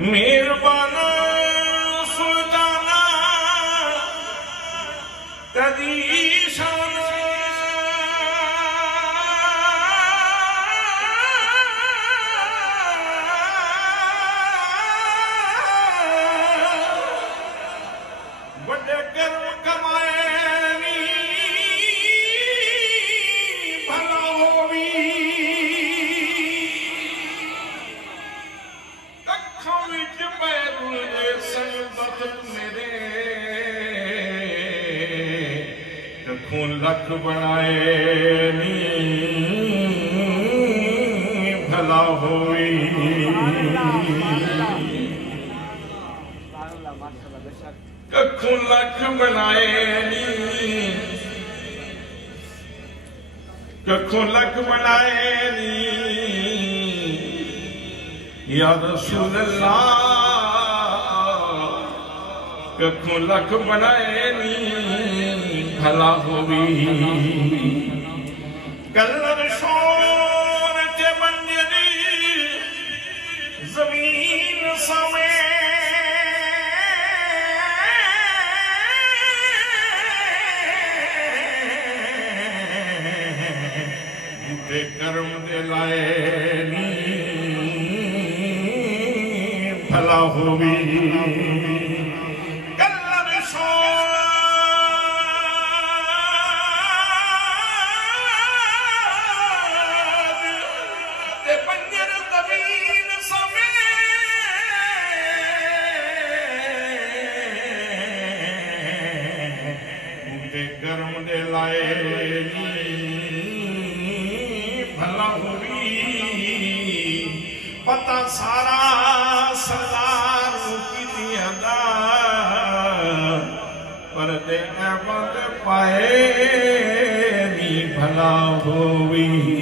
मेहरबाना सुल्ताना तेरी शान बड़े कर्म कमाए नी भला होवी कखों विच बैरुल दे संगत मेरे कखों लख बनाए नी भला होवी कखों लख बनाए नी कखों लख बनाए नी या रसूल अल्लाह कखों लख बनाए नी भला होवी कलर शोर च बंजरी जमीन समें कर्म दे लाए नी भला होवी कलर शोर ते पंजर जमीन समें ते कर्म दे लाए नी भला होवी पता सारा सरदार की अदा पर दे अहमद पाए नी भला होवी।